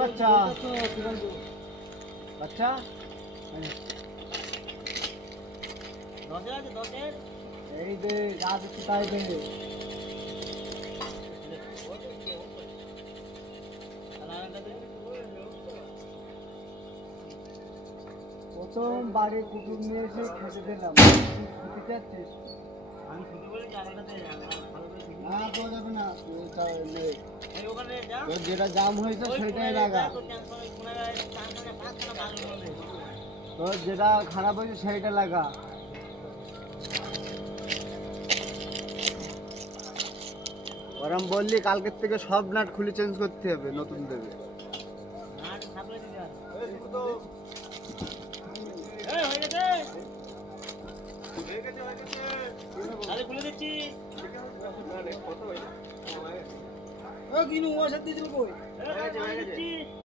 বাচ্চা বাচ্চা এই দে যা দিচ্ছি তাই দে। প্রথম বাড়ি কুটুম নিয়ে এসে খেতে দিলাম, ছুটি চাচ্ছিস? আমি শুধু বলেছি আলাদাতে না পাওয়া যাবে না, তোর যেটা জাম হয়েছে সেটাই লাগা, তোর যেটা খারাপ হয়েছে সেইটা লাগা। ওরম বললি কালকের থেকে সব নাট খুলে চেঞ্জ করতে হবে, নতুন দেবে। খুলে দিচ্ছি কিনু ওর সাথে দিল কই